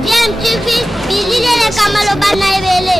Bien, tu fais, visiter les Kamalobana et Bélé.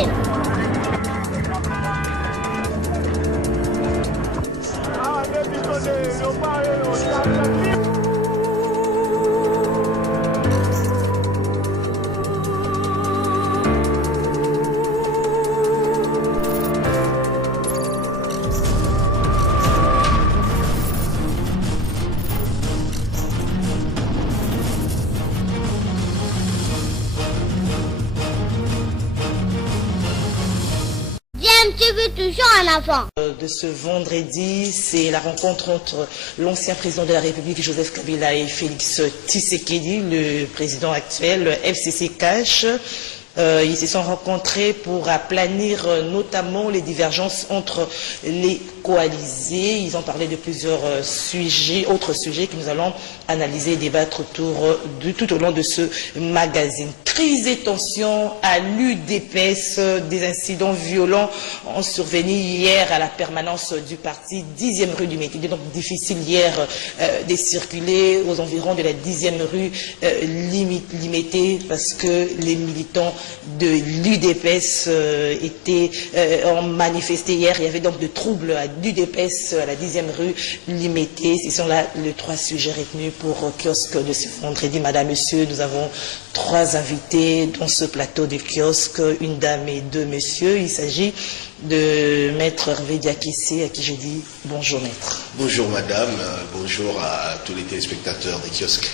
Tu veux toujours un enfant. De ce vendredi, c'est la rencontre entre l'ancien président de la République, Joseph Kabila, et Félix Tshisekedi, le président actuel, le FCC Cash. Ils se sont rencontrés pour aplanir notamment les divergences entre les coalisés. Ils ont parlé de plusieurs autres sujets que nous allons analyser et débattre tout au long de ce magazine. Crise et tension à l'UDPS, des incidents violents ont survenu hier à la permanence du parti, 10e rue du Métis. Il est donc difficile hier de circuler aux environs de la 10e rue limitée parce que les militants de l'UDPS ont manifesté hier. Il y avait donc de troubles à l'UDPS à la 10e rue limitée. Ce sont là les 3 sujets retenus pour kiosque de ce vendredi. Madame, monsieur, nous avons 3 invités dans ce plateau de kiosque, une dame et 2 messieurs. Il s'agit de Maître Hervé Diakissé, à qui je dis bonjour maître. Bonjour madame, bonjour à tous les téléspectateurs des kiosques.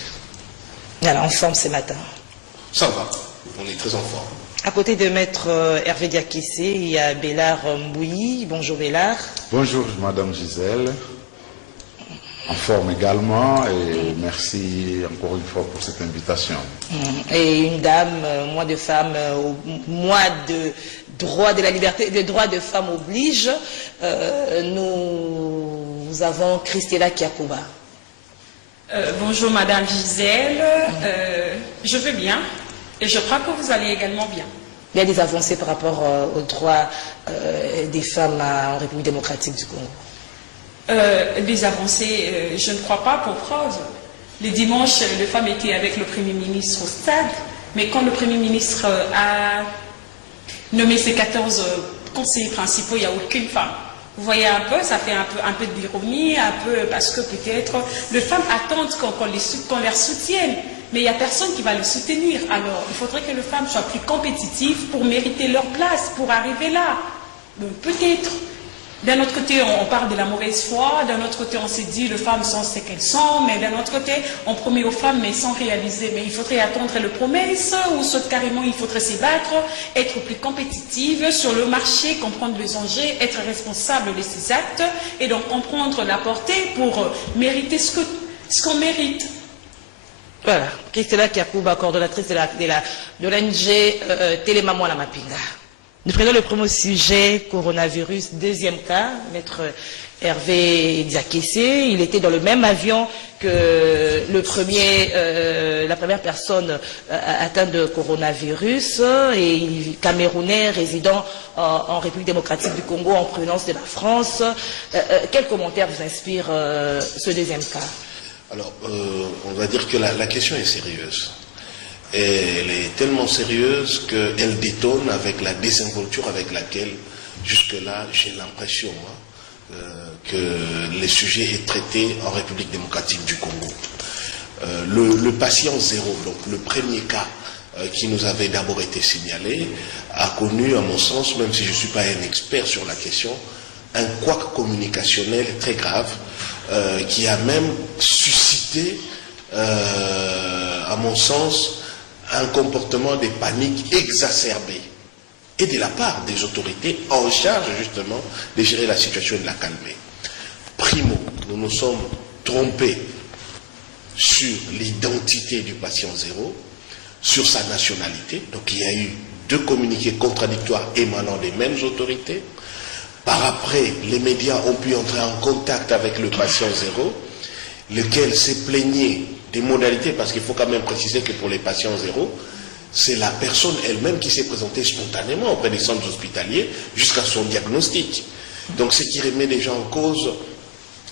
Alors, en forme ce matin? Ça va, on est très en forme. À côté de Maître Hervé Diakissé, il y a Bélard Mbouyi. Bonjour Bélard. Bonjour madame Gisèle. En forme également et merci encore une fois pour cette invitation. Et une dame, mois de femme, mois de droit de la liberté, de droit de femme oblige, nous avons Christella Kiakouba. Bonjour madame Gisèle, je vais bien et je crois que vous allez également bien. Il y a des avancées par rapport aux droits des femmes en République démocratique du Congo. Des avancées, je ne crois pas pour preuve. Le dimanche, les femmes étaient avec le Premier ministre au stade, mais quand le Premier ministre a nommé ses 14 conseillers principaux, il n'y a aucune femme. Vous voyez un peu, ça fait un peu d'ironie, un peu parce que peut-être les femmes attendent qu'on les soutienne, mais il n'y a personne qui va les soutenir. Alors, il faudrait que les femmes soient plus compétitives pour mériter leur place, pour arriver là. Peut-être. D'un autre côté, on parle de la mauvaise foi, d'un autre côté, on se dit les femmes sont ce qu'elles sont, mais d'un autre côté, on promet aux femmes, mais sans réaliser. Mais il faudrait attendre les promesses, ou soit carrément, il faudrait se battre, être plus compétitive sur le marché, comprendre les enjeux, être responsable de ses actes, et donc comprendre la portée pour mériter ce qu'on mérite. Voilà, Christella Kiakouba, coordonnatrice de l'ONG Télémaman la Mapinga. Nous prenons le premier sujet, coronavirus, 2e cas, Maître Hervé Diakissé. Il était dans le même avion que la première personne atteinte de coronavirus, et Camerounais résidant en République démocratique du Congo en provenance de la France. Quel commentaire vous inspire ce 2e cas? Alors, on va dire que la question est sérieuse. Et elle est tellement sérieuse qu'elle détonne avec la désinvolture avec laquelle, jusque-là, j'ai l'impression que le sujet est traité en République démocratique du Congo. Le patient 0, donc le premier cas qui nous avait d'abord été signalé, a connu, à mon sens, même si je ne suis pas un expert sur la question, un couac communicationnel très grave qui a même suscité, à mon sens, un comportement de panique exacerbé et de la part des autorités en charge justement de gérer la situation et de la calmer. Primo, nous nous sommes trompés sur l'identité du patient 0, sur sa nationalité. Donc il y a eu 2 communiqués contradictoires émanant des mêmes autorités. Par après, les médias ont pu entrer en contact avec le patient 0, lequel s'est plaigné des modalités, parce qu'il faut quand même préciser que pour les patients 0, c'est la personne elle-même qui s'est présentée spontanément auprès des centres hospitaliers jusqu'à son diagnostic. Donc ce qui remet déjà en cause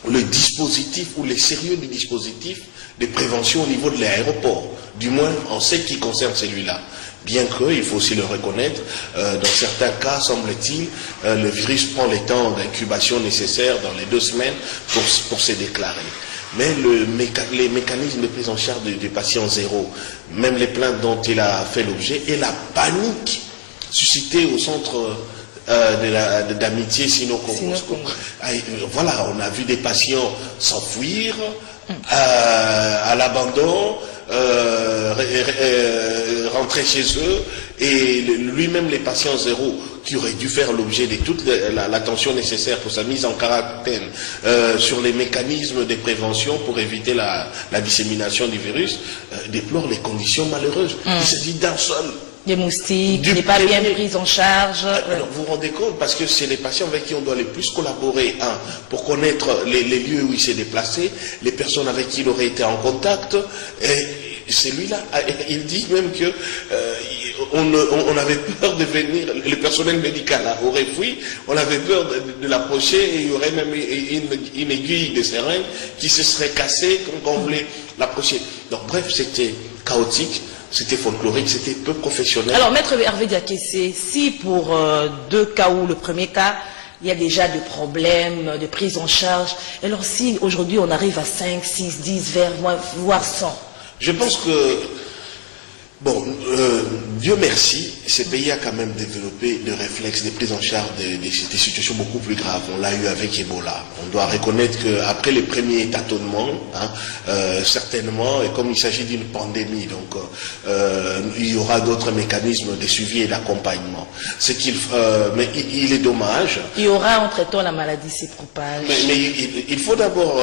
le dispositif ou les sérieux du dispositif de prévention au niveau de l'aéroport, du moins en ce qui concerne celui-là. Bien que, il faut aussi le reconnaître, dans certains cas, semble-t-il, le virus prend les temps d'incubation nécessaires dans les 2 semaines pour se déclarer. Mais les mécanismes de prise en charge du patient zéro, même les plaintes dont il a fait l'objet, et la panique suscitée au centre d'amitié sino-congo. Voilà, on a vu des patients s'enfuir à l'abandon, rentrer chez eux, et lui-même les patients zéro qui auraient dû faire l'objet de toute l'attention nécessaire pour sa mise en quarantaine sur les mécanismes de prévention pour éviter la dissémination du virus, déplorent les conditions malheureuses. Il s'agit d'un seul. Des moustiques, qui n'est pas bien prise en charge. Alors, vous vous rendez compte, parce que c'est les patients avec qui on doit le plus collaborer, pour connaître les lieux où il s'est déplacé, les personnes avec qui il aurait été en contact, et celui-là, il dit même que on avait peur de venir, le personnel médical aurait fui, on avait peur de l'approcher, et il y aurait même une aiguille de seringue qui se serait cassée quand on voulait l'approcher. Donc bref, c'était chaotique. C'était folklorique, c'était peu professionnel. Alors, Maître Hervé Diakessé, si pour 2 cas ou le premier cas, il y a déjà des problèmes de prise en charge, alors si aujourd'hui on arrive à 5, 6, 10, voire 100. Je pense que, bon, Dieu merci, ce pays a quand même développé des réflexes de prise en charge des situations beaucoup plus graves. On l'a eu avec Ebola. On doit reconnaître qu'après les premiers tâtonnements, certainement, et comme il s'agit d'une pandémie, donc il y aura d'autres mécanismes de suivi et d'accompagnement. Mais il est dommage. Il y aura, entre-temps, la maladie se propage. Mais il faut d'abord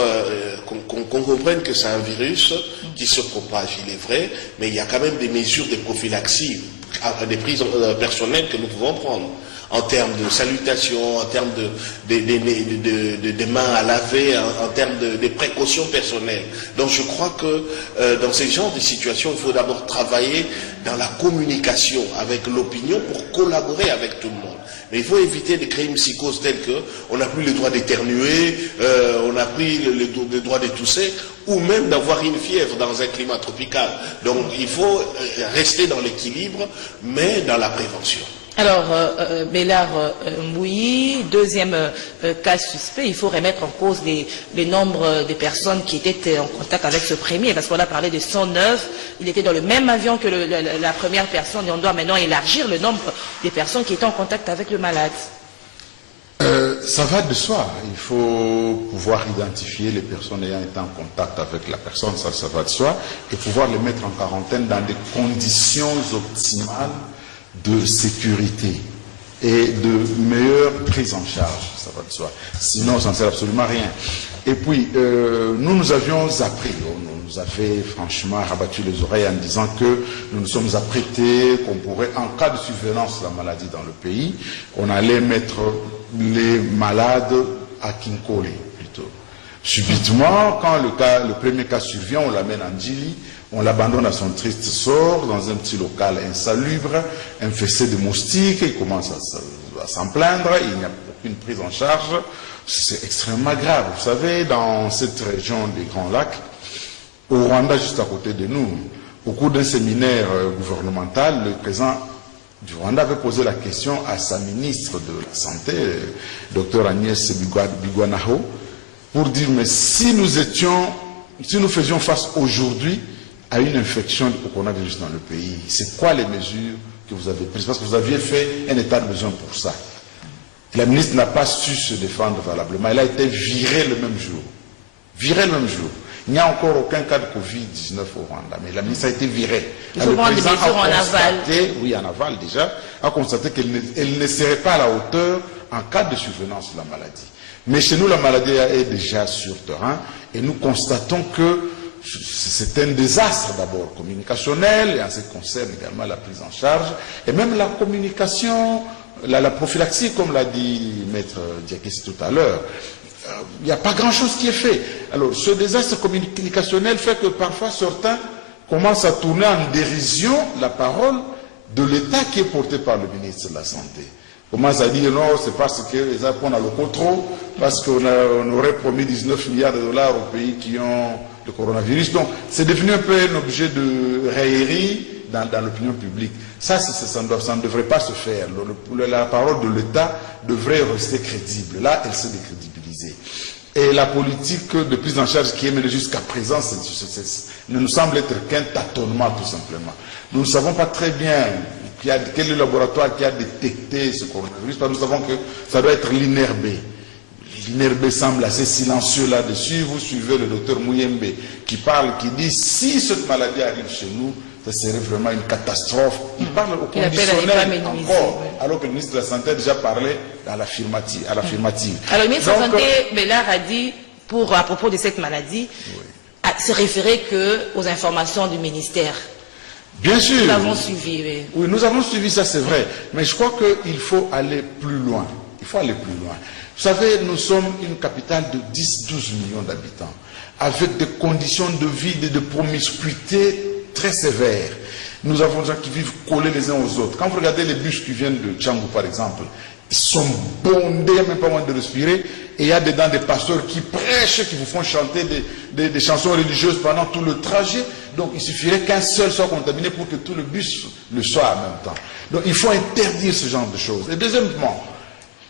qu'on comprenne que c'est un virus qui se propage, il est vrai, mais il y a quand même des mesures de prophylaxie, des prises personnelles que nous pouvons prendre, en termes de salutations, en termes de mains à laver, en termes de précautions personnelles. Donc je crois que dans ce genre de situation, il faut d'abord travailler dans la communication avec l'opinion pour collaborer avec tout le monde. Mais il faut éviter de créer une psychose telle qu'on n'a plus le droit d'éternuer, on a pris le droit de tousser, ou même d'avoir une fièvre dans un climat tropical. Donc il faut rester dans l'équilibre, mais dans la prévention. Alors, Bélard Mbouyi, deuxième cas suspect, il faut remettre en cause les nombres de personnes qui étaient en contact avec ce premier, parce qu'on a parlé de 109, il était dans le même avion que la première personne, et on doit maintenant élargir le nombre des personnes qui étaient en contact avec le malade. Ça va de soi. Il faut pouvoir identifier les personnes ayant été en contact avec la personne, ça va de soi, et pouvoir les mettre en quarantaine dans des conditions optimales de sécurité et de meilleure prise en charge, ça va de soi. Sinon, ça ne sert absolument à rien. Et puis, nous avions appris, on nous avait franchement rabattu les oreilles en disant que nous nous sommes apprêtés, qu'on pourrait, en cas de survenance de la maladie dans le pays, on allait mettre les malades à Kinkole, plutôt. Subitement, quand le premier cas survient, on l'amène en Djili, on l'abandonne à son triste sort dans un petit local insalubre, infesté de moustiques, il commence à s'en plaindre, il n'y a aucune prise en charge. C'est extrêmement grave. Vous savez, dans cette région des Grands Lacs, au Rwanda, juste à côté de nous, au cours d'un séminaire gouvernemental, le président du Rwanda avait posé la question à sa ministre de la Santé, Dr Agnès Bigwanaho, pour dire, mais si nous faisions face aujourd'hui à une infection du coronavirus dans le pays, c'est quoi les mesures que vous avez prises? Parce que vous aviez fait un état de besoin pour ça. La ministre n'a pas su se défendre valablement. Elle a été virée le même jour. Virée le même jour. Il n'y a encore aucun cas de Covid-19 au Rwanda, mais la ministre a été virée. Il faut prendre des mesures en aval. Oui, en aval déjà, a constaté qu'elle ne serait pas à la hauteur en cas de survenance de la maladie. Mais chez nous, la maladie est déjà sur terrain et nous constatons que c'est un désastre d'abord communicationnel et en ce qui concerne également la prise en charge et même la communication, la prophylaxie, comme l'a dit Maître Diakessé tout à l'heure. Il n'y a pas grand-chose qui est fait. Alors, ce désastre communicationnel fait que parfois certains commencent à tourner en dérision la parole de l'État qui est porté par le ministre de la Santé. Commence à dire non, c'est parce qu'ils ont le contrôle, parce qu'on aurait promis 19 milliards de dollars aux pays qui ont le coronavirus. Donc, c'est devenu un peu un objet de raillerie dans l'opinion publique. Ça ne devrait pas se faire. La parole de l'État devrait rester crédible. Là, elle s'est décrédibilisée. Et la politique de prise en charge qui est menée jusqu'à présent ne nous semble être qu'un tâtonnement, tout simplement. Nous ne savons pas très bien quel est le laboratoire qui a détecté ce coronavirus, parce que nous savons que ça doit être l'INRB. L'INRB semble assez silencieux là-dessus. Vous suivez le docteur Mouyembe qui parle, qui dit si cette maladie arrive chez nous, ça serait vraiment une catastrophe. Il parle au conditionnel encore, alors que le ministre de la Santé a déjà parlé à l'affirmative. Alors le ministre de la Santé, Bellard, a dit, à propos de cette maladie, se référer qu'aux informations du ministère. Bien sûr. Nous l'avons suivi. Oui. Oui, nous avons suivi ça, c'est vrai. Mais je crois qu'il faut aller plus loin. Il faut aller plus loin. Vous savez, nous sommes une capitale de 10-12 millions d'habitants, avec des conditions de vie et de promiscuité très sévères. Nous avons des gens qui vivent collés les uns aux autres. Quand vous regardez les bus qui viennent de Tchangou, par exemple, ils sont bondés, même pas moins de respirer, et il y a dedans des pasteurs qui prêchent, qui vous font chanter des chansons religieuses pendant tout le trajet. Donc il suffirait qu'un seul soit contaminé pour que tout le bus le soit en même temps. Donc il faut interdire ce genre de choses. Et deuxièmement,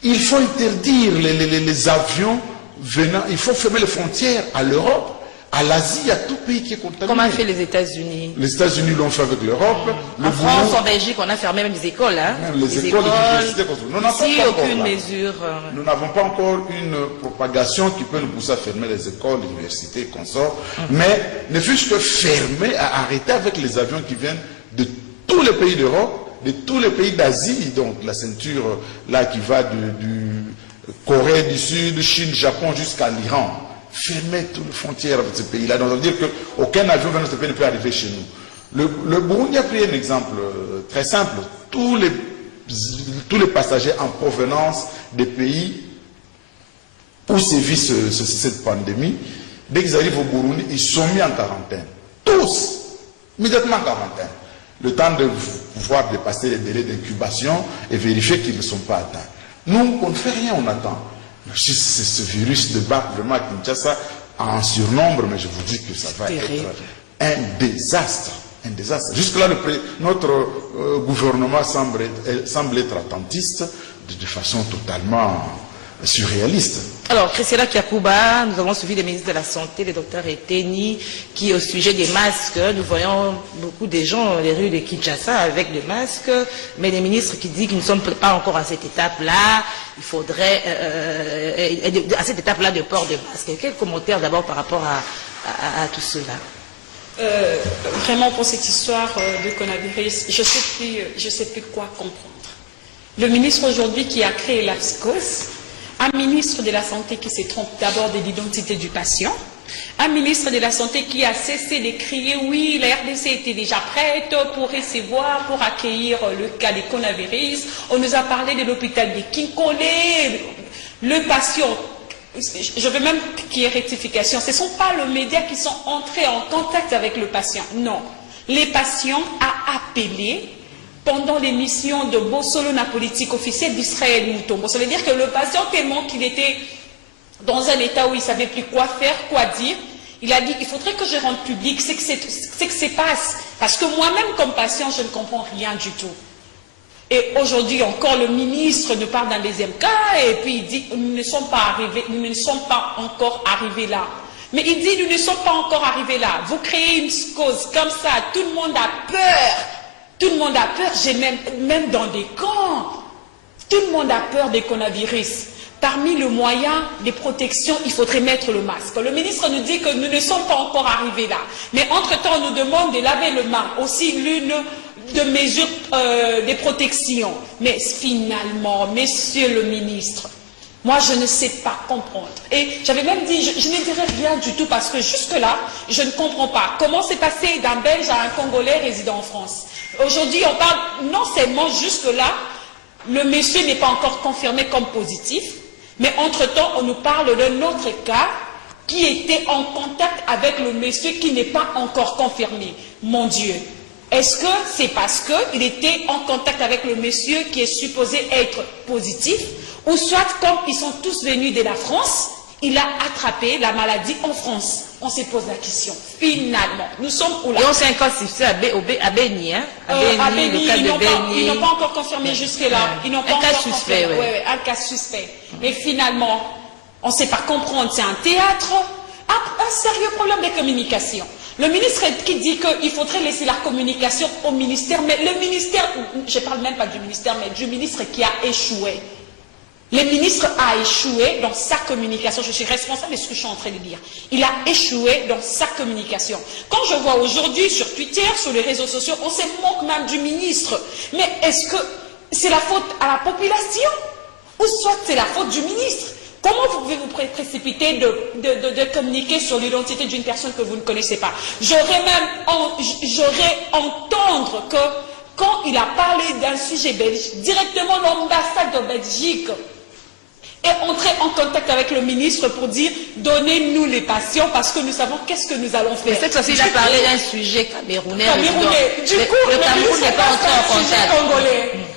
il faut interdire les avions venant, il faut fermer les frontières à l'Europe, à l'Asie, à tout pays qui est contaminé. Comment fait les États-Unis? Les États-Unis l'ont fait avec l'Europe. En France, en Belgique, on a fermé même les écoles. Hein? Même les écoles, les universités. Nous n'avons pas aucune mesure. Nous n'avons pas encore une propagation qui peut nous pousser à fermer les écoles, les universités, consorts. Mais ne fût-ce que fermer, à arrêter avec les avions qui viennent de tous les pays d'Europe, de tous les pays d'Asie, donc la ceinture là qui va du Corée du Sud, Chine, Japon jusqu'à l'Iran. Fermer toutes les frontières avec ces pays-là. Donc ça veut dire qu'aucun avion venant de ce pays ne peut arriver chez nous. Le Burundi a pris un exemple très simple. Tous les passagers en provenance des pays où sévit cette pandémie, dès qu'ils arrivent au Burundi, ils sont mis en quarantaine. Tous, immédiatement en quarantaine. Le temps de pouvoir dépasser les délais d'incubation et vérifier qu'ils ne sont pas atteints. Nous, on ne fait rien, on attend. Si ce virus débarque vraiment à Kinshasa en surnombre, mais je vous dis que ça va être un désastre. Un désastre. Jusque-là, notre gouvernement semble être attentiste de façon totalement surréaliste. Alors, Christiana Kiakouba, nous avons suivi les ministres de la Santé, le docteur Eteni, qui au sujet des masques, nous voyons beaucoup de gens dans les rues de Kinshasa avec des masques, mais les ministres qui disent qu'ils ne sont pas encore à cette étape-là, il faudrait, à cette étape-là de port de masque. Quel commentaire d'abord par rapport à tout cela? Vraiment, pour cette histoire de coronavirus, je ne sais plus quoi comprendre. Le ministre aujourd'hui qui a créé la psychose, un ministre de la Santé qui se trompe d'abord de l'identité du patient, un ministre de la Santé qui a cessé de crier « oui, la RDC était déjà prête pour recevoir, pour accueillir le cas de coronavirus ». On nous a parlé de l'hôpital de Kinkole, le patient, je veux même qu'il y ait rectification, ce ne sont pas les médias qui sont entrés en contact avec le patient, non. Les patients ont appelé pendant l'émission de Bossolo, la politique officielle d'Israël Moutombo. Ça veut dire que le patient, tellement qu'il était dans un état où il ne savait plus quoi faire, quoi dire, il a dit, il faudrait que je rende public ce que se passe. Parce que moi-même, comme patient, je ne comprends rien du tout. Et aujourd'hui encore, le ministre nous parle d'un deuxième cas, et puis il dit, nous ne sommes pas encore arrivés là. Mais il dit, nous ne sommes pas encore arrivés là. Vous créez une cause comme ça, tout le monde a peur. Tout le monde a peur, même dans des camps. Tout le monde a peur des coronavirus. Parmi les moyens de protection, il faudrait mettre le masque. Le ministre nous dit que nous ne sommes pas encore arrivés là. Mais entre-temps, on nous demande de laver les mains. Aussi l'une de mesures de protection. Mais finalement, monsieur le ministre, moi, je ne sais pas comprendre. Et j'avais même dit, je ne dirais rien du tout parce que jusque-là, je ne comprends pas. Comment c'est passé d'un Belge à un Congolais résident en France? Aujourd'hui, on parle, non seulement jusque-là, le monsieur n'est pas encore confirmé comme positif, mais entre-temps, on nous parle d'un autre cas qui était en contact avec le monsieur qui n'est pas encore confirmé. Mon Dieu, est-ce que c'est parce qu'il était en contact avec le monsieur qui est supposé être positif, ou soit comme ils sont tous venus de la France, il a attrapé la maladie en France. On se pose la question. Finalement, nous sommes où là? Et on s'est encore suspect à Béni, hein? À Béni, le cas de Béni. ils n'ont pas encore confirmé jusque-là. Ils n'ont pas Un cas encore suspect, confirmé. ouais. Un cas suspect. Mais finalement, on ne sait pas comprendre. C'est un théâtre. Un sérieux problème de communication. Le ministre qui dit qu'il faudrait laisser la communication au ministère, mais le ministère, je ne parle même pas du ministère, mais du ministre qui a échoué. Le ministre a échoué dans sa communication. Je suis responsable de ce que je suis en train de dire. Il a échoué dans sa communication. Quand je vois aujourd'hui sur Twitter, sur les réseaux sociaux, on se moque même du ministre. Mais est-ce que c'est la faute à la population? Ou soit c'est la faute du ministre? Comment vous pouvez vous précipiter de communiquer sur l'identité d'une personne que vous ne connaissez pas? J'aurais entendre que quand il a parlé d'un sujet belge, directement l'ambassade de Belgique est entrée en contact avec le ministre pour dire donnez-nous les patients parce que nous savons qu'est-ce que nous allons faire. Mais cette fois-ci, il a parlé d'un sujet camerounais. Du coup, le Cameroun n'est pas entré en contact.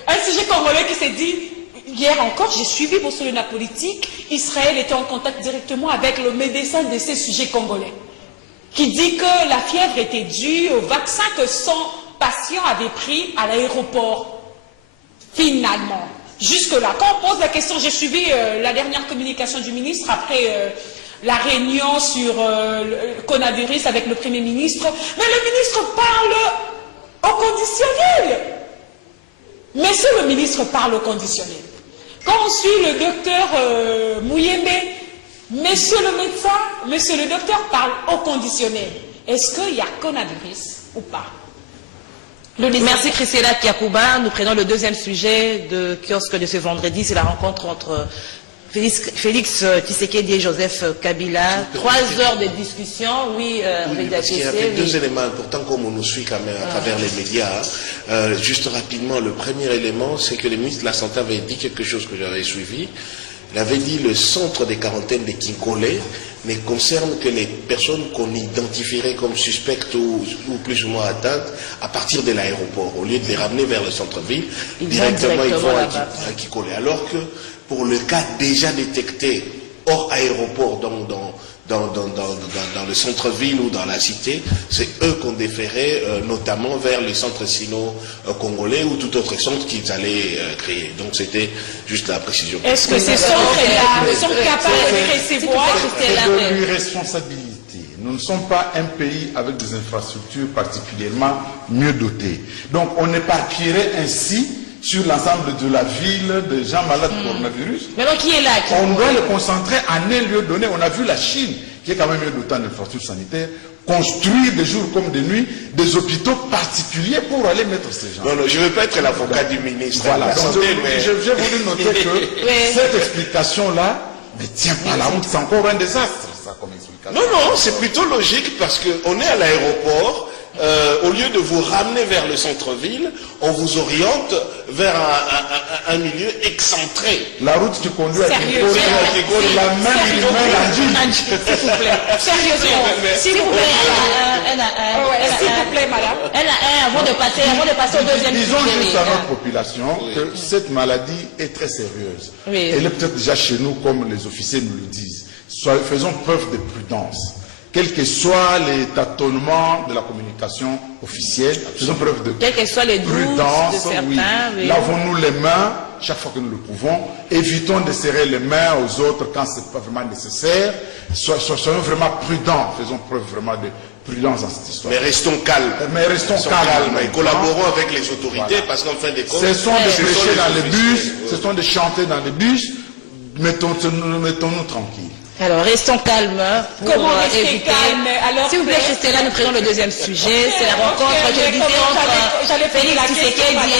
Un sujet congolais qui s'est dit. Hier encore, j'ai suivi pour sur la politique. Israël était en contact directement avec le médecin de ces sujets congolais, qui dit que la fièvre était due au vaccin que son patient avait pris à l'aéroport. Finalement, jusque-là, quand on pose la question, j'ai suivi la dernière communication du ministre après la réunion sur le coronavirus avec le Premier ministre, mais le ministre parle au conditionnel. Monsieur le ministre parle au conditionnel. Quand on suit le docteur Mouyembe, monsieur le médecin, monsieur le docteur parle au conditionnel. Est-ce qu'il y a coronavirus ou pas? Merci Christella Kiakouba. Nous prenons le deuxième sujet de kiosque de ce vendredi. C'est la rencontre entre Félix Tshisekedi et Joseph Kabila. 3 heures de discussion. Oui, parce qu'il y avait deux éléments importants comme on nous suit quand même à travers les médias. Juste rapidement, le premier élément, c'est que le ministre de la Santé avait dit quelque chose que j'avais suivi. Il avait dit le centre de quarantaine de Kinkole ne concerne que les personnes qu'on identifierait comme suspectes ou plus ou moins atteintes à partir de l'aéroport. Au lieu de les ramener vers le centre-ville, directement ils vont à Kinkole. Alors que pour le cas déjà détecté hors aéroport, donc dans le centre-ville ou dans la cité, c'est eux qu'on déférait notamment vers le centre sino-congolais ou tout autre centre qu'ils allaient créer. Donc c'était juste la précision. Est-ce que ces centres-là sont capables de recevoir? C'est de l'irresponsabilité. Nous ne sommes pas un pays avec des infrastructures particulièrement mieux dotées. Donc on éparpillerait ainsi sur l'ensemble de la ville de gens malades de coronavirus. Mais donc qui est là? On doit le concentrer en un lieu donné. On a vu la Chine, qui est quand même mieux dotée en infrastructures sanitaires, construire de jour comme de nuit des hôpitaux particuliers pour aller mettre ces gens. Non, je ne veux pas être l'avocat du ministre. Voilà, de la Santé, mais j'ai voulu noter que cette explication-là ne tient pas la route. C'est encore un désastre, ça, comme explication. Non, c'est plutôt logique parce qu'on est à l'aéroport. Au lieu de vous ramener vers le centre-ville, on vous oriente vers un milieu excentré. La route qui conduit à Kinkole, la même s'il vous plaît. Sérieusement. S'il vous plaît, madame. Avant de passer au deuxième sujet. Disons juste à notre population que cette maladie est très sérieuse. Oui. Elle est peut-être déjà chez nous, comme les officiers nous le disent. Faisons preuve de prudence. Quels que soient les tâtonnements de la communication officielle, faisons preuve de quels que soient les prudence. De certains, oui. Lavons-nous les mains chaque fois que nous le pouvons. Évitons de serrer les mains aux autres quand ce n'est pas vraiment nécessaire. Soyons vraiment prudents. Faisons preuve vraiment de prudence dans cette histoire. Mais restons calmes. calmes. Et collaborons avec les autorités parce qu'en fin de compte, cessons de prêcher dans les bus, cessons de chanter dans les bus. Mettons-nous tranquilles. Alors, restons calmes. Comment rester calme? Alors, s'il vous plaît, Christella, nous prenons le deuxième sujet. C'est la rencontre, je disais, entre Félix Tshisekedi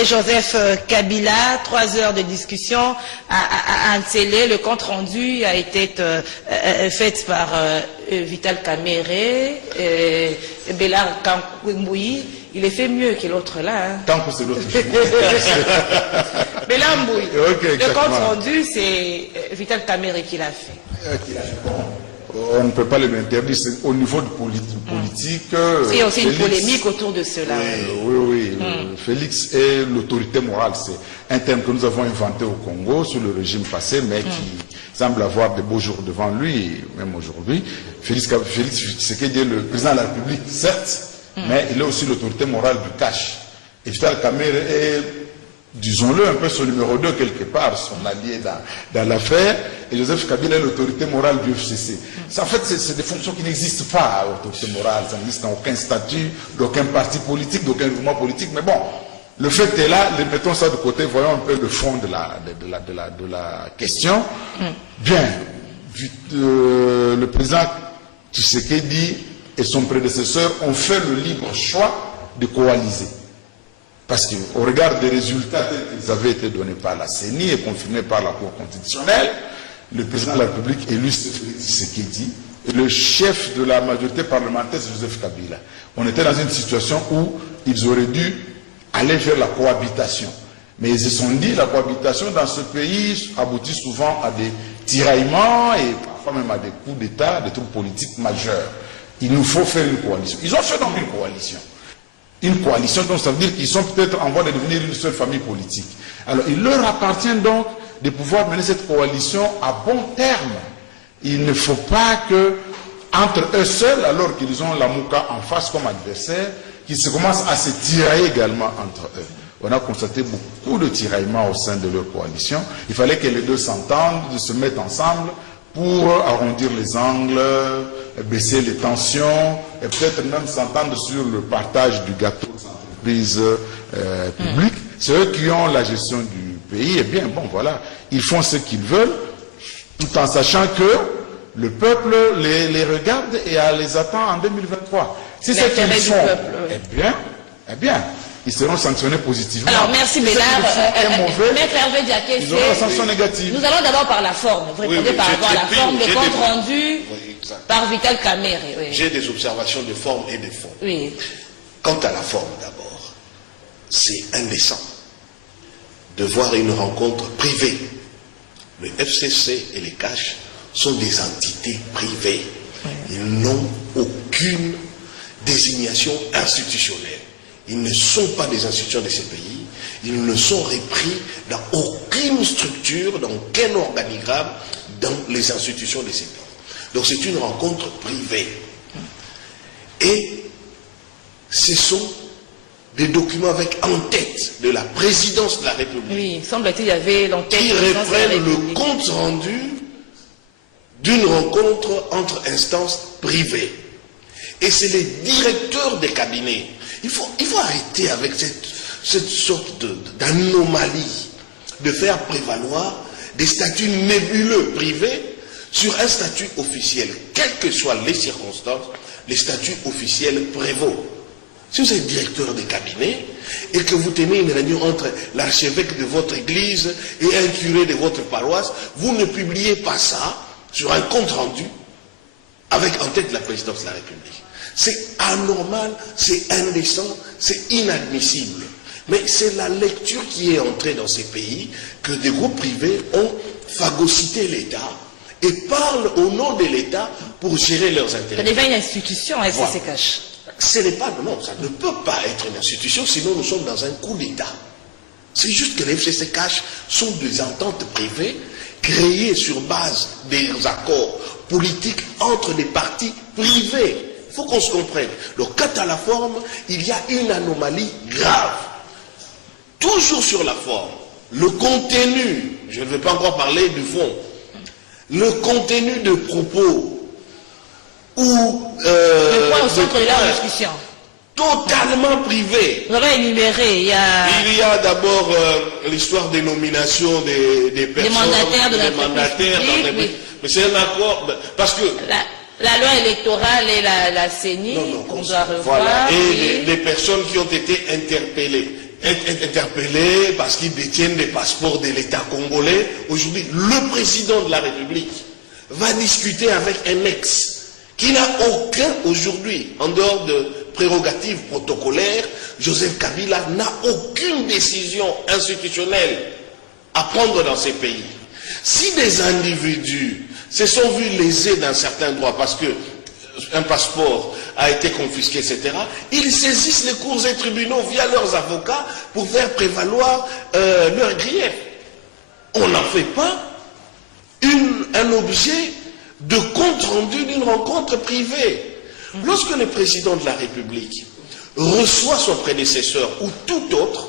et Joseph Kabila. 3 heures de discussion à Ntélé. Le compte rendu a été fait par Vital Kamere et Bélard Kankouimboui. Il est fait mieux que l'autre là. Hein. Tant que c'est l'autre. Bélard Mboui. Okay, le compte rendu, c'est Vital Kamere qui l'a fait. Okay. on ne peut pas le lui interdire. C'est au niveau de politique. Il y a aussi Félix, une polémique autour de cela. Oui. Félix est l'autorité morale. C'est un terme que nous avons inventé au Congo sous le régime passé, mais qui semble avoir de beaux jours devant lui, même aujourd'hui. Félix Tshisekedi est le président de la République, certes, mais il est aussi l'autorité morale du cash. Et Vital Kamerhe est, disons-le, un peu son numéro 2 quelque part, son allié dans l'affaire, et Joseph Kabila est l'autorité morale du FCC. En fait, c'est des fonctions qui n'existent pas, l'autorité morale, ça n'existe dans aucun statut, d'aucun parti politique, d'aucun mouvement politique, mais bon, le fait est là, mettons ça de côté, voyons un peu le fond de la question. Bien, le président Tshisekedi et son prédécesseur ont fait le libre choix de coaliser. Parce qu'au regard des résultats tels qu'ils avaient été donnés par la CENI et confirmés par la Cour constitutionnelle, le président de la République élu Tshisekedi et le chef de la majorité parlementaire, Joseph Kabila. On était dans une situation où ils auraient dû aller vers la cohabitation. Mais ils se sont dit, la cohabitation dans ce pays aboutit souvent à des tiraillements et parfois même à des coups d'État, des trucs politiques majeurs. Il nous faut faire une coalition. Ils ont fait donc une coalition. Une coalition, donc ça veut dire qu'ils sont peut-être en voie de devenir une seule famille politique. Alors il leur appartient donc de pouvoir mener cette coalition à bon terme. Il ne faut pas que, entre eux seuls, alors qu'ils ont la Mouka en face comme adversaire, qu'ils se commencent à se tirailler également entre eux. On a constaté beaucoup de tiraillements au sein de leur coalition. Il fallait que les deux s'entendent, se mettent ensemble pour arrondir les angles, baisser les tensions, et peut-être même s'entendre sur le partage du gâteau des entreprises publiques. C'est eux qui ont la gestion du pays. Eh bien, bon, voilà, ils font ce qu'ils veulent, tout en sachant que le peuple les regarde et les attend en 2023. Si c'est qu'ils font, eh bien, ils seront sanctionnés positivement. Alors, merci Bénard. Maître Hervé Diaké, ils auront la sanction négative. Nous allons d'abord par la forme. Vous répondez par rapport à la forme, le compte rendu par Vital Kamerhe. J'ai des observations de forme et de fond. Oui. Quant à la forme d'abord, c'est indécent de voir une rencontre privée. Le FCC et les CACH sont des entités privées. Ils n'ont aucune désignation institutionnelle. Ils ne sont pas des institutions de ces pays. Ils ne sont repris dans aucune structure, dans aucun organigramme dans les institutions de ces pays. Donc c'est une rencontre privée. Et ce sont des documents avec en tête de la présidence de la République. Oui, semble-t-il qu'il y avait l'enquête qui reprennent le compte rendu d'une rencontre entre instances privées. Et c'est les directeurs des cabinets. Il faut arrêter avec cette sorte d'anomalie de faire prévaloir des statuts nébuleux privés sur un statut officiel. Quelles que soient les circonstances, les statuts officiels prévaut. Si vous êtes directeur de cabinet et que vous tenez une réunion entre l'archevêque de votre église et un curé de votre paroisse, vous ne publiez pas ça sur un compte rendu avec en tête la présidence de la République. C'est anormal, c'est indécent, c'est inadmissible. Mais c'est la lecture qui est entrée dans ces pays que des groupes privés ont phagocyté l'État et parlent au nom de l'État pour gérer leurs intérêts. Ça devient une institution, FCC CACH. Ce n'est pas, non, ça ne peut pas être une institution, sinon nous sommes dans un coup d'État. C'est juste que les FCC CACH sont des ententes privées créées sur base des accords politiques entre des partis privés. Il faut qu'on se comprenne. Donc, quant à la forme, il y a une anomalie grave. Toujours sur la forme, le contenu, je ne vais pas encore parler du fond, le contenu de propos ou le point au centre de la discussion. Totalement privé. Vous avez énuméré, il y a d'abord l'histoire des nominations des personnes, des mandataires de la République. Mais c'est un accord, parce que... La loi électorale et la CENI, qu'on doit revoir. Voilà, et les personnes qui ont été interpellées parce qu'ils détiennent des passeports de l'État congolais. Aujourd'hui, le président de la République va discuter avec un ex qui n'a aucun, aujourd'hui, en dehors de prérogatives protocolaires, Joseph Kabila n'a aucune décision institutionnelle à prendre dans ces pays. Si des individus se sont vus lésés d'un certain droit parce que un passeport a été confisqué, etc., ils saisissent les cours et tribunaux via leurs avocats pour faire prévaloir leurs griefs. On n'en fait pas un objet de compte-rendu d'une rencontre privée. Lorsque le président de la République reçoit son prédécesseur ou tout autre,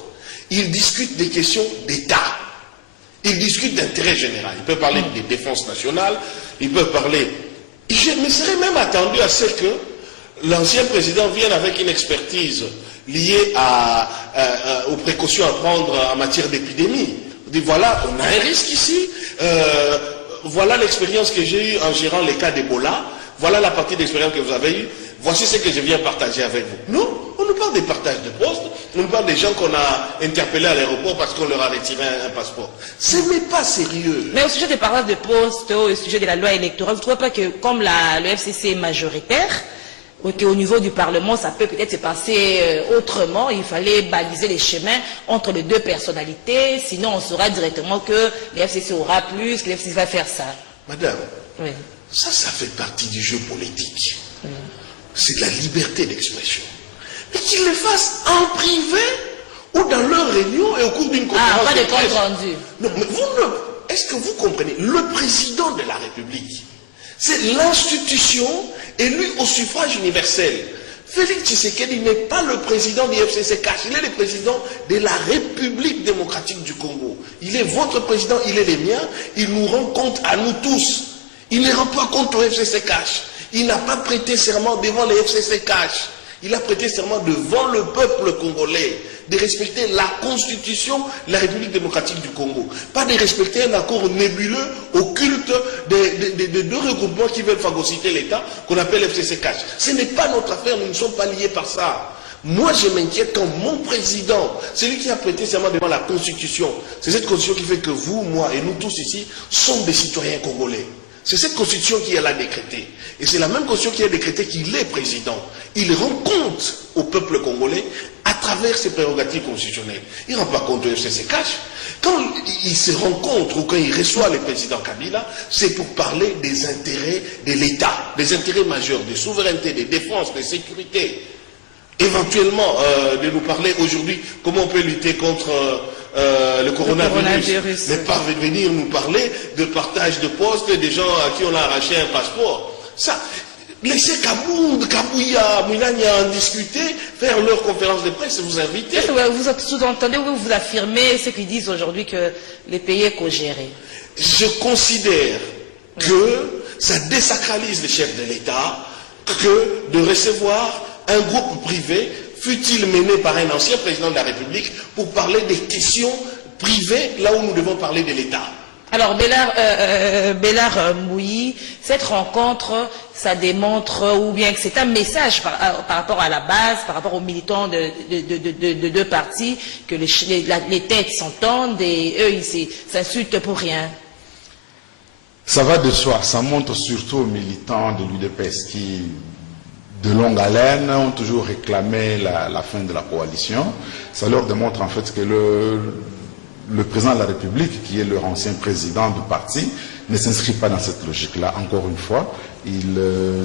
il discute des questions d'État. Il discute d'intérêt général. Il peut parler de défense nationale, il peut parler... Je me serais même attendu à ce que l'ancien président vienne avec une expertise liée aux précautions à prendre en matière d'épidémie. Il dit voilà, on a un risque ici, voilà l'expérience que j'ai eue en gérant les cas d'Ebola, voilà la partie d'expérience que vous avez eue, voici ce que je viens partager avec vous. Non, on nous parle des partages de postes, on nous parle des gens qu'on a interpellés à l'aéroport parce qu'on leur a retiré un passeport. Ce n'est pas sérieux. Mais au sujet des partages de postes, au sujet de la loi électorale, vous ne trouvez pas que comme le FCC est majoritaire, au niveau du Parlement, ça peut peut-être se passer autrement. Il fallait baliser les chemins entre les deux personnalités, sinon on saura directement que le FCC aura plus, que le FCC va faire ça. Madame, oui. Ça fait partie du jeu politique. Oui. C'est de la liberté d'expression. Mais qu'ils le fassent en privé ou dans leur réunion et au cours d'une conférence pas de de presse. compte rendu. Non, mais est-ce que vous comprenez? Le président de la République, c'est l'institution élue au suffrage universel. Félix Tshisekedi n'est pas le président du FCC-CACH, il est le président de la République démocratique du Congo. Il est votre président, il est le mien, il nous rend compte à nous tous. Il ne rend pas compte au FCC-CACH. Il n'a pas prêté serment devant les FCC-CACH. Il a prêté serment devant le peuple congolais de respecter la constitution de la République démocratique du Congo. Pas de respecter un accord nébuleux, occulte de deux regroupements qui veulent phagocyter l'État, qu'on appelle FCC-CACH. Ce n'est pas notre affaire, nous ne sommes pas liés par ça. Moi, je m'inquiète quand mon président, celui qui a prêté serment devant la constitution, c'est cette constitution qui fait que vous, moi et nous tous ici, sommes des citoyens congolais. C'est cette constitution qui l'a décrétée. Et c'est la même constitution qui a décrété qu'il est président. Il rend compte au peuple congolais à travers ses prérogatives constitutionnelles. Il ne rend pas compte au FCC-CACH. Quand il se rencontre ou quand il reçoit le président Kabila, c'est pour parler des intérêts de l'État, des intérêts majeurs, de souveraineté, de défense, de sécurité. Éventuellement, de nous parler aujourd'hui comment on peut lutter contre le coronavirus. Mais pas venir nous parler de partage de postes des gens à qui on a arraché un passeport. Ça, laissez Kabouya, Mounania en discuter, faire leur conférence de presse et vous inviter. Vous sous-entendez ou vous affirmez ce qu'ils disent aujourd'hui que les pays est co-géré? Je considère que ça désacralise les chefs de l'État que de recevoir un groupe privé, fut-il mené par un ancien président de la République, pour parler des questions privées, là où nous devons parler de l'État. Alors, Bélard Mouyi, cette rencontre, ça démontre, ou bien que c'est un message par rapport à la base, par rapport aux militants de deux partis, que les têtes s'entendent et eux, ils s'insultent pour rien. Ça va de soi, ça montre surtout aux militants de l'UDPS qui, de longue haleine, ont toujours réclamé la fin de la coalition. Ça leur démontre en fait que le président de la République, qui est leur ancien président du parti, ne s'inscrit pas dans cette logique-là, encore une fois. Il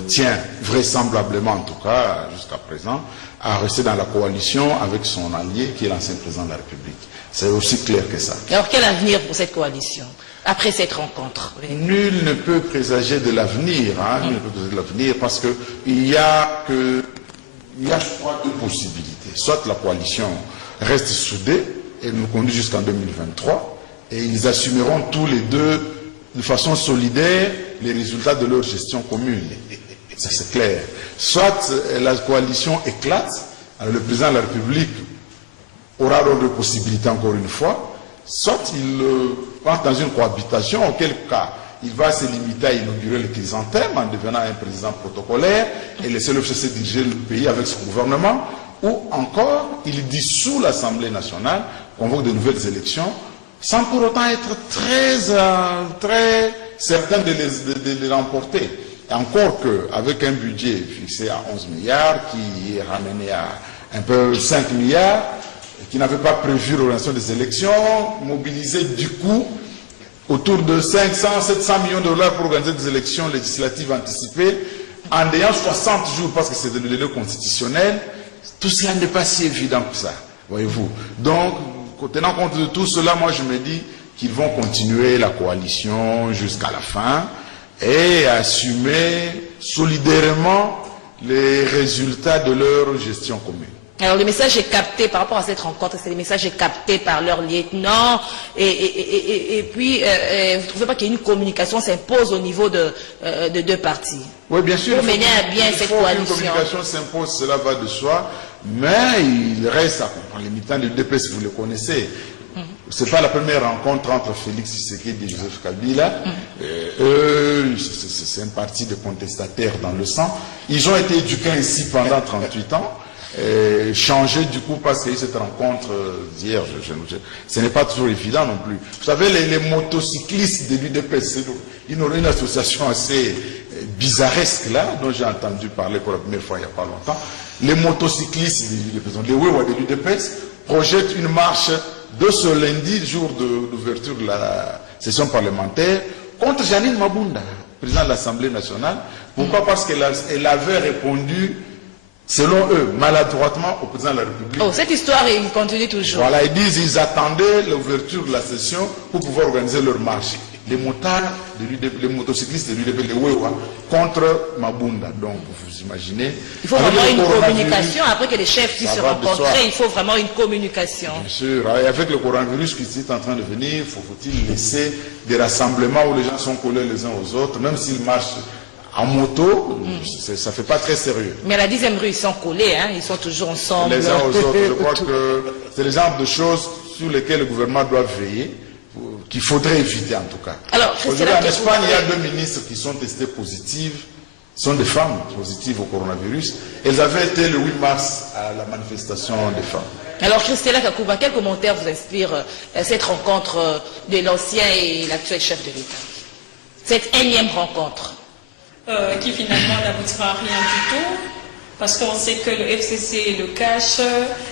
tient vraisemblablement, en tout cas, jusqu'à présent, à rester dans la coalition avec son allié, qui est l'ancien président de la République. C'est aussi clair que ça. Alors, quel avenir pour cette coalition, après cette rencontre? Nul ne peut présager de l'avenir, nul ne peut présager de l'avenir, parce qu'il y a, je crois, deux possibilités. Soit la coalition reste soudée, et nous conduit jusqu'en 2023, et ils assumeront tous les deux, de façon solidaire, les résultats de leur gestion commune. Ça, c'est clair. Soit la coalition éclate, alors le président de la République aura d'autres possibilités encore une fois, soit il part dans une cohabitation, auquel cas il va se limiter à inaugurer le chrysanthème en devenant un président protocolaire et laisser le FCC diriger le pays avec son gouvernement, ou encore il dissout l'Assemblée nationale, convoque de nouvelles élections, sans pour autant être très certain de les remporter. Et encore qu'avec un budget fixé à 11 milliards, qui est ramené à un peu 5 milliards, qui n'avait pas prévu l'organisation des élections, mobilisé du coup autour de 500, 700 millions de dollars pour organiser des élections législatives anticipées, en ayant 60 jours, parce que c'est le délai constitutionnel. Tout cela n'est pas si évident que ça, voyez-vous. Donc, tenant compte de tout cela, moi je me dis qu'ils vont continuer la coalition jusqu'à la fin et assumer solidairement les résultats de leur gestion commune. Alors le message est capté par rapport à cette rencontre, c'est le message est capté par leur lieutenant et puis vous ne trouvez pas qu'il y a une communication s'impose au niveau de deux partis? Oui, bien sûr. Pour mener à bien cette coalition. Une communication s'impose, cela va de soi, mais il reste à comprendre. Les militants du DPS, vous le connaissez. Ce n'est pas la première rencontre entre Félix Tshisekedi et Joseph Kabila. Eux, c'est un parti de contestataires dans le sang. Ils ont été éduqués ainsi pendant 38 ans. Changer du coup parce qu'il y a eu cette rencontre d'hier, ce n'est pas toujours évident non plus. Vous savez, les motocyclistes de l'UDPS, ils ont une association assez bizarresque là, dont j'ai entendu parler pour la première fois il n'y a pas longtemps. Les motocyclistes de l'UDPS, les Wewa de l'UDPS, projettent une marche de ce lundi, jour d'ouverture de la session parlementaire, contre Janine Mabunda, président de l'Assemblée nationale. Pourquoi? Parce qu'elle avait répondu, selon eux, maladroitement au président de la République. Oh, cette histoire, il continue toujours. Voilà, ils disent qu'ils attendaient l'ouverture de la session pour pouvoir organiser leur marche. Les motards, les motocyclistes de l'UDP, les Wewa, contre Mabunda. Donc, vous imaginez. Il faut vraiment une communication, après que les chefs puissent se rencontrer, il faut vraiment une communication. Bien sûr, avec le coronavirus qui est en train de venir, faut-il laisser des rassemblements où les gens sont collés les uns aux autres, même s'ils marchent en moto, ça ne fait pas très sérieux. Mais à la 10e rue, ils sont collés, hein, ils sont toujours ensemble. Les uns aux autres, je crois que c'est le genre de choses sur lesquelles le gouvernement doit veiller, qu'il faudrait éviter en tout cas. Alors, aujourd'hui, en Espagne, il y a 2 ministres qui sont testés positives, sont des femmes positives au coronavirus. Elles avaient été le 8 mars à la manifestation des femmes. Alors, Christella Kakouba, quel commentaire vous inspire cette rencontre de l'ancien et l'actuel chef de l'État? Cette énième rencontre qui finalement n'aboutira à rien du tout, parce qu'on sait que le FCC et le CACH,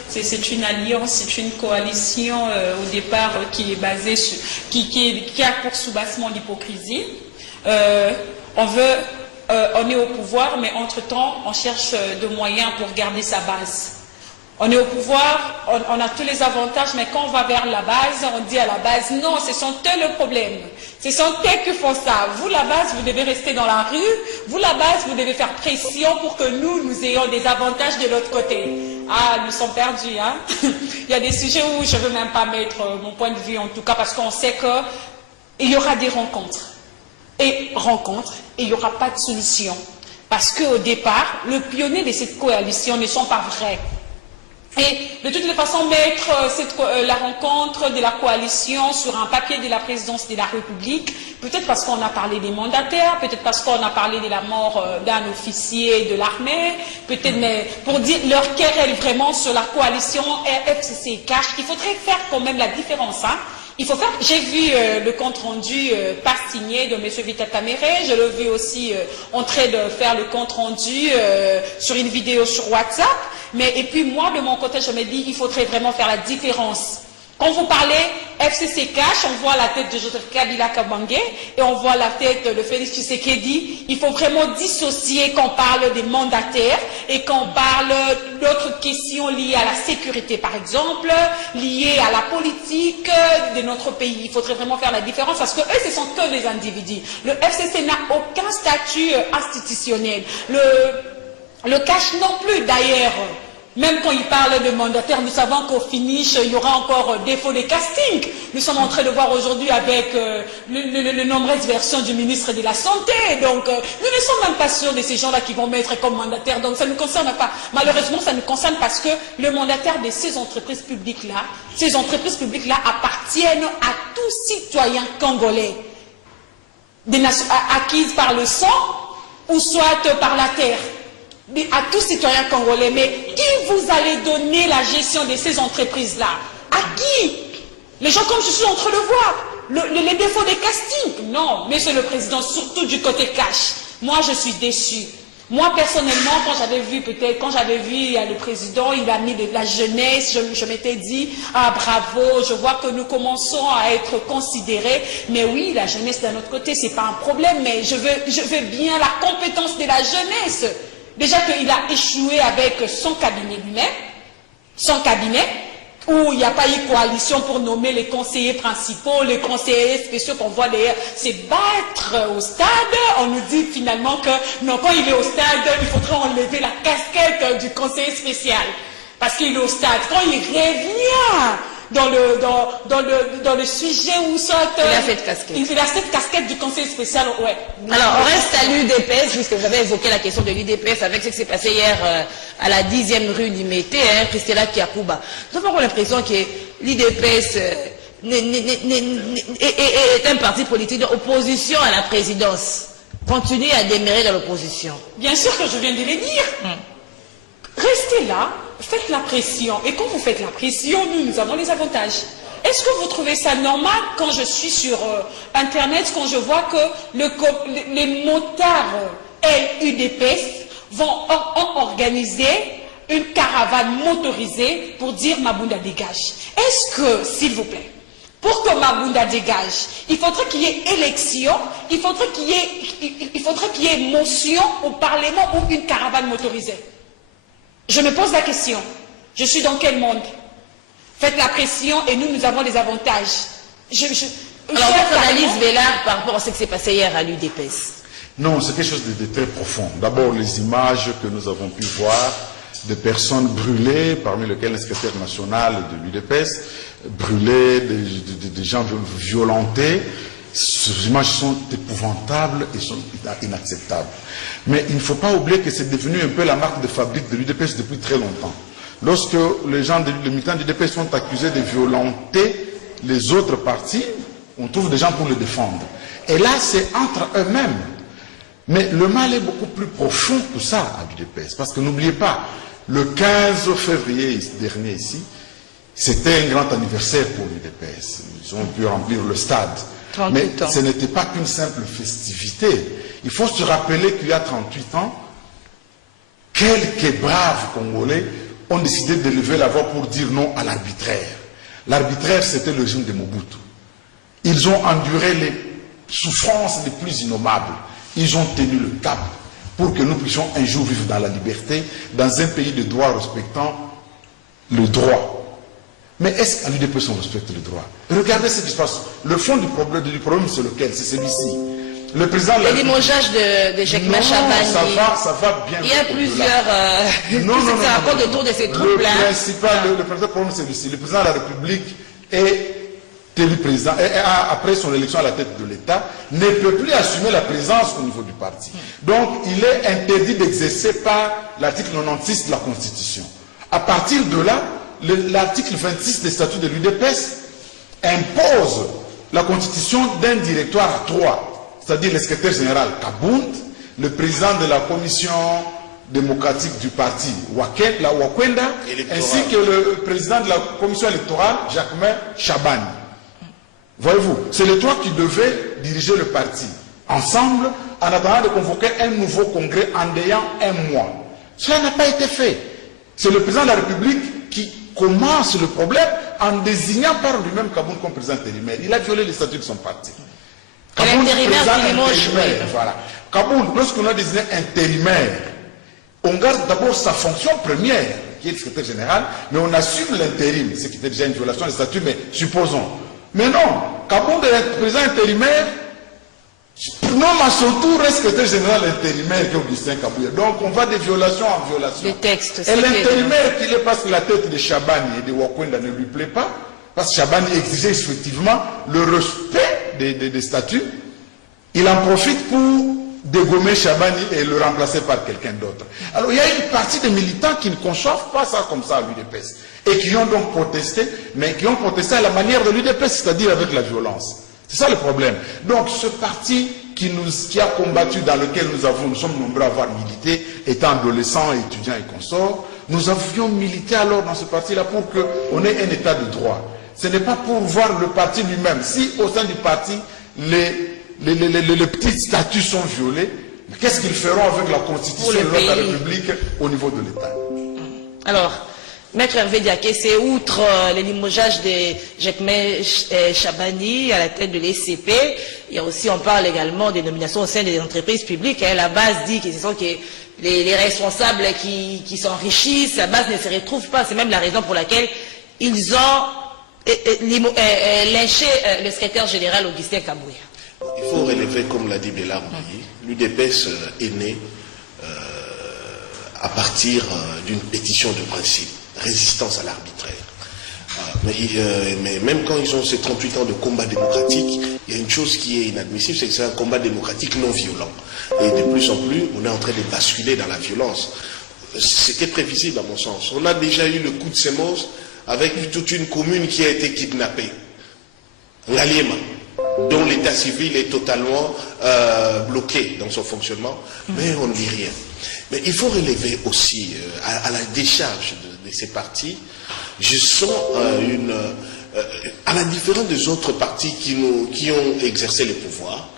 c'est une alliance, c'est une coalition au départ qui est basée sur, qui a pour soubassement l'hypocrisie. On est au pouvoir, mais entre-temps, on cherche de moyens pour garder sa base. On est au pouvoir, on a tous les avantages, mais quand on va vers la base, on dit à la base, non, ce sont eux le problème. Ce sont eux qui font ça. Vous, la base, vous devez rester dans la rue. Vous, la base, vous devez faire pression pour que nous ayons des avantages de l'autre côté. Ah, nous sommes perdus, hein. Il y a des sujets où je ne veux même pas mettre mon point de vue, en tout cas, parce qu'on sait qu'il y aura des rencontres. Et il n'y aura pas de solution. Parce qu'au départ, le pionnier de cette coalition ne sont pas vrais. Et de toutes les façons, mettre la rencontre de la coalition sur un papier de la présidence de la République, peut-être parce qu'on a parlé des mandataires, peut-être parce qu'on a parlé de la mort d'un officier de l'armée, peut-être mais pour dire leur querelle vraiment sur la coalition FCC CACH, il faudrait faire quand même la différence, hein. Il faut faire. J'ai vu le compte rendu pas signé de M. Vital Kamerhe. Je l'ai vu aussi en train de faire le compte rendu sur une vidéo sur WhatsApp. Et puis moi, de mon côté, je me dis, il faudrait vraiment faire la différence. Quand vous parlez FCC CACH, on voit la tête de Joseph Kabila Kabange et on voit la tête de Félix Tshisekedi. Il faut vraiment dissocier quand on parle des mandataires et quand on parle d'autres questions liées à la sécurité, par exemple, liées à la politique de notre pays. Il faudrait vraiment faire la différence parce que eux, ce sont que des individus. Le FCC n'a aucun statut institutionnel. Le CACH non plus, d'ailleurs. Même quand il parle de mandataires, nous savons qu'au finish, il y aura encore défaut de casting. Nous sommes en train de voir aujourd'hui avec le nombreuses versions du ministre de la Santé. Donc, nous ne sommes même pas sûrs de ces gens-là qui vont mettre comme mandataires. Donc, ça ne nous concerne pas. Malheureusement, ça nous concerne parce que le mandataire de ces entreprises publiques-là appartiennent à tout citoyen congolais, acquises par le sang ou soit par la terre. À tous citoyens congolais, mais qui vous allez donner la gestion de ces entreprises-là? À qui? Les gens comme je suis en train de voir, les défauts des castings. Non, monsieur le président, surtout du côté cash. Moi, je suis déçu. Moi, personnellement, quand j'avais vu le président, il a mis de la jeunesse, je m'étais dit, ah bravo, je vois que nous commençons à être considérés. Mais oui, la jeunesse d'un autre côté, c'est pas un problème, mais je veux bien la compétence de la jeunesse. Déjà qu'il a échoué avec son cabinet lui-même, son cabinet, où il n'y a pas eu coalition pour nommer les conseillers principaux, les conseillers spéciaux qu'on voit d'ailleurs se battre au stade. On nous dit finalement que non, quand il est au stade, il faudrait enlever la casquette du conseiller spécial. Parce qu'il est au stade. Quand il revient dans le sujet où saute... Il a cette casquette. Il a cette casquette du conseiller spécial, ouais. Alors, on reste à l'UDPS, puisque vous avez évoqué la question de l'UDPS avec ce qui s'est passé hier à la 10e rue du Mété, Christella Kiakouba. Nous avons l'impression que l'UDPS est un parti politique d'opposition à la présidence. Continue à demeurer dans l'opposition. Bien sûr que je viens de le dire. Restez là, faites la pression. Et quand vous faites la pression, nous avons les avantages. Est-ce que vous trouvez ça normal quand je suis sur Internet, quand je vois que les motards UDPS ont organisé une caravane motorisée pour dire Mabunda dégage? Est-ce que, s'il vous plaît, pour que Mabunda dégage, il faudrait qu'il y ait élection, il faudrait qu'il y ait motion au Parlement ou une caravane motorisée? Je me pose la question. Je suis dans quel monde? Faites la pression et nous avons les avantages. Alors, votre analyse, Vélard, par rapport à ce qui s'est passé hier à l'UDPS? Non, c'est quelque chose de très profond. D'abord, les images que nous avons pu voir de personnes brûlées, parmi lesquelles le secrétaire national de l'UDPS, brûlées, des gens violentés. Ces images sont épouvantables et sont inacceptables. Mais il ne faut pas oublier que c'est devenu un peu la marque de fabrique de l'UDPS depuis très longtemps. Lorsque les militants de l'UDPS sont accusés de violenter les autres partis, on trouve des gens pour les défendre. Et là, c'est entre eux-mêmes. Mais le mal est beaucoup plus profond que ça à l'UDPS. Parce que n'oubliez pas, le 15 février dernier ici, c'était un grand anniversaire pour l'UDPS. Ils ont pu remplir le stade. Mais ce n'était pas qu'une simple festivité. Il faut se rappeler qu'il y a 38 ans, quelques braves Congolais ont décidé de lever la voix pour dire non à l'arbitraire. L'arbitraire, c'était le régime de Mobutu. Ils ont enduré les souffrances les plus innommables. Ils ont tenu le cap pour que nous puissions un jour vivre dans la liberté, dans un pays de droit respectant le droit. Mais est-ce qu'à l'UDPS on respecte le droit? Regardez ce qui se passe. Le fond du problème c'est lequel? C'est celui-ci. Le président... Le limogeage de Jacquemin Chabani. Ça va bien. Il y a plusieurs... non, ça raconte autour de ces troupes-là. Le principal problème c'est celui-ci. Le président de la République est élu président, et après son élection à la tête de l'État, ne peut plus assumer la présence au niveau du parti. Donc, il est interdit d'exercer par l'article 96 de la Constitution. À partir de là, l'article 26 des statuts de l'UDPS impose la constitution d'un directoire à 3, c'est-à-dire le secrétaire général Kabound, le président de la commission démocratique du parti la Wakwenda, ainsi que le président de la commission électorale, Jacquemin Chabani. Voyez-vous, c'est les trois qui devaient diriger le parti ensemble en attendant de convoquer un nouveau congrès en ayant un mois. Cela n'a pas été fait. C'est le président de la République qui commence le problème en désignant par lui-même Kabound comme président intérimaire. Il a violé les statuts de son parti. Kabound, voilà. Kabound, lorsqu'on a désigné intérimaire, on garde d'abord sa fonction première, qui est le secrétaire général, mais on assume l'intérim, ce qui était déjà une violation des statuts, mais supposons. Mais non, Kabound est président intérimaire, nomme à son tour un secrétaire général intérimaire qui est Augustin Kabouya. Donc on va de violation en violation. Les textes, et l'intérimaire qui est parce que la tête de Chabani et de Wakwenda ne lui plaît pas, parce que Chabani exigeait effectivement le respect des statuts, il en profite pour dégommer Chabani et le remplacer par quelqu'un d'autre. Alors il y a une partie des militants qui ne conçoivent pas ça comme ça à l'UDPS et qui ont donc protesté, mais qui ont protesté à la manière de l'UDPS, c'est-à-dire avec la violence. C'est ça le problème. Donc ce parti qui a combattu, dans lequel nous sommes nombreux à avoir milité, étant adolescents, étudiants et consorts, nous avions milité alors dans ce parti-là pour qu'on ait un état de droit. Ce n'est pas pour voir le parti lui-même. Si au sein du parti, les petits statuts sont violés, Qu'est-ce qu'ils feront avec la constitution de la République au niveau de l'État? Alors, Maître Hervé Diaké, c'est outre les limogeages de Jacquemain Chabani à la tête de l'ECP, il y a aussi, on parle également des nominations au sein des entreprises publiques. La base dit que ce sont les responsables qui s'enrichissent, la base ne se retrouve pas. C'est même la raison pour laquelle ils ont lynché le secrétaire général Augustin Kabouya. Il faut relever, comme l'a dit Béla, l'UDPS est né à partir d'une pétition de principe, résistance à l'arbitraire. Mais même quand ils ont ces 38 ans de combat démocratique, il y a une chose qui est inadmissible, c'est que c'est un combat démocratique non violent. Et de plus en plus, on est en train de basculer dans la violence. C'était prévisible à mon sens. On a déjà eu le coup de Semos avec toute une commune qui a été kidnappée. Ngaliema, dont l'état civil est totalement bloqué dans son fonctionnement, mais on ne dit rien. Mais il faut relever aussi, à la décharge de ces partis, je sens à la différence des autres partis qui ont exercé le pouvoir,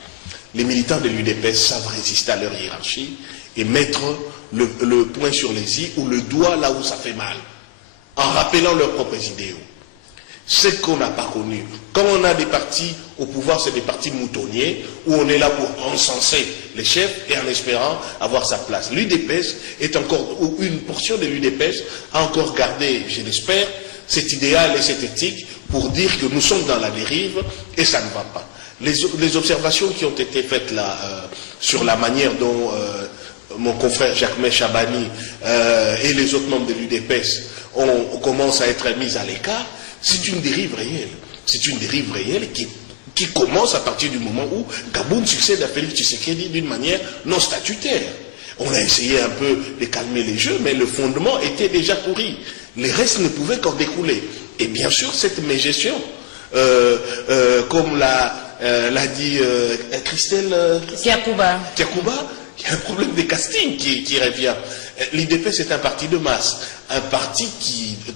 les militants de l'UDPS savent résister à leur hiérarchie et mettre le point sur les i ou le doigt là où ça fait mal, en rappelant leurs propres idéaux. Ce qu'on n'a pas connu. Quand on a des partis au pouvoir, c'est des partis moutonniers, où on est là pour encenser les chefs et en espérant avoir sa place. L'UDPS est encore, ou une portion de l'UDPS a encore gardé, je l'espère, cet idéal et cette éthique pour dire que nous sommes dans la dérive et ça ne va pas. Les observations qui ont été faites là sur la manière dont mon confrère Jacquemain Chabani et les autres membres de l'UDPS commencent à être mis à l'écart, c'est une dérive réelle. C'est une dérive réelle qui commence à partir du moment où Gaboun succède à Félix Tshisekedi d'une manière non statutaire. On a essayé un peu de calmer les jeux, mais le fondement était déjà pourri. Les restes ne pouvaient qu'en découler. Et bien sûr, cette mégestion, comme l'a dit Christelle Kiakouba, il y a un problème de casting qui revient. L'UDPS est un parti de masse, un parti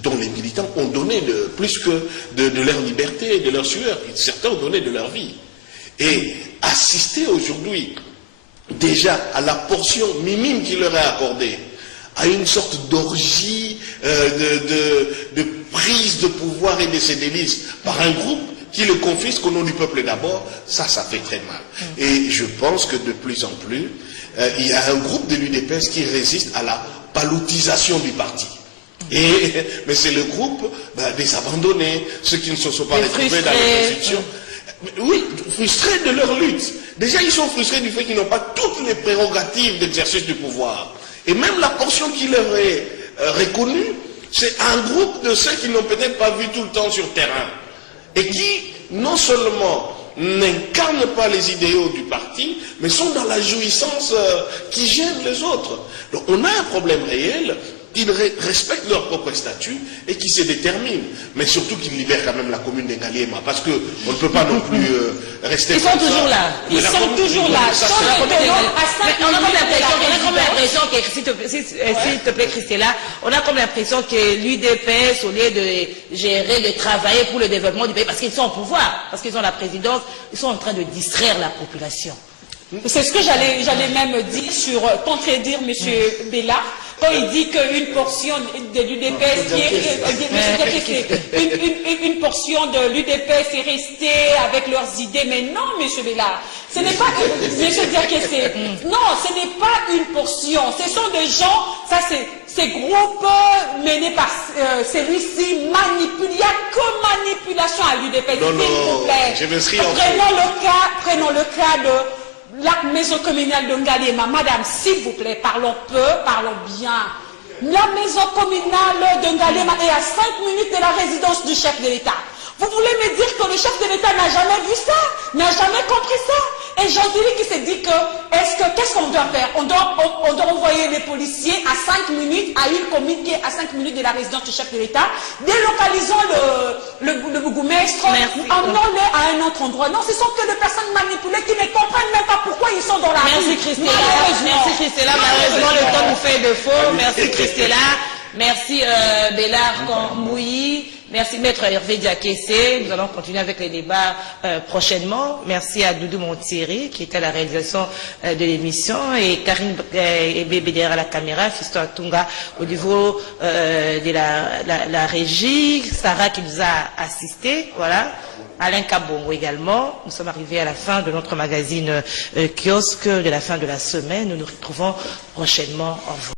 dont les militants ont donné plus que de leur liberté, de leur sueur. Certains ont donné de leur vie. Et assister aujourd'hui déjà à la portion minime qui leur est accordée, à une sorte d'orgie de prise de pouvoir et de ses délices par un groupe qui le confisque au nom du peuple d'abord, ça fait très mal. Et je pense que de plus en plus, il y a un groupe de l'UDPS qui résiste à la palotisation du parti. Mais c'est le groupe des abandonnés, ceux qui ne se sont pas retrouvés dans les institutions. Oui, frustrés de leur lutte. Déjà, ils sont frustrés du fait qu'ils n'ont pas toutes les prérogatives d'exercice du pouvoir. Et même la portion qui leur est reconnue, c'est un groupe de ceux qui n'ont peut-être pas vu tout le temps sur terrain. Et qui, non seulement n'incarnent pas les idéaux du parti, mais sont dans la jouissance qui gêne les autres. Donc on a un problème réel, qu'ils respectent leur propre statut et qui se déterminent. Mais surtout qu'ils libèrent quand même la commune de Ngaliema, parce qu'on ne peut pas non plus rester Ils sont toujours là. Ils sont toujours là. On a comme l'impression que, s'il te plaît Christella, on a comme l'impression que l'UDPS, au lieu de gérer, de travailler pour le développement du pays, parce qu'ils sont au pouvoir, parce qu'ils ont la présidence, ils sont en train de distraire la population. C'est ce que j'allais même dire sur contredire M. Béla, quand il dit qu'une portion de l'UDPS une portion de l'UDPS est restée avec leurs idées, mais non, M. Béla, ce n'est pas non, ce n'est pas une portion, ce sont des gens, ça c'est ces groupes menés par celui-ci manipulent, il n'y a que manipulation à l'UDPS, s'il vous plaît. Je me suis Prenons le cas de la maison communale de Ngaliema. Madame, s'il vous plaît, parlons peu, parlons bien. La maison communale de Ngaliema est à 5 minutes de la résidence du chef de l'État. Vous voulez me dire que le chef de l'État n'a jamais vu ça, n'a jamais compris ça? Et Jean-Philippe qui s'est dit que, qu'est-ce qu'on doit faire? On doit envoyer les policiers à 5 minutes à une commune qui est à 5 minutes de la résidence du chef de l'État. Délocalisons le bourgmestre, emmenons-les à un autre endroit. Non, ce sont que des personnes manipulées qui ne comprennent même pas pourquoi ils sont dans la rue. Merci Christella. Malheureusement, le temps nous fait défaut. Merci Christella. Merci Bélard Kambouyi. Merci Maître Hervé Diakessé. Nous allons continuer avec les débats prochainement. Merci à Doudou Montieri qui était à la réalisation de l'émission et Karine Bébé derrière la caméra, Fiston Atunga au niveau de la régie, Sarah qui nous a assisté, voilà. Alain Kabongo également. Nous sommes arrivés à la fin de notre magazine kiosque, de la fin de la semaine. Nous nous retrouvons prochainement. Au revoir.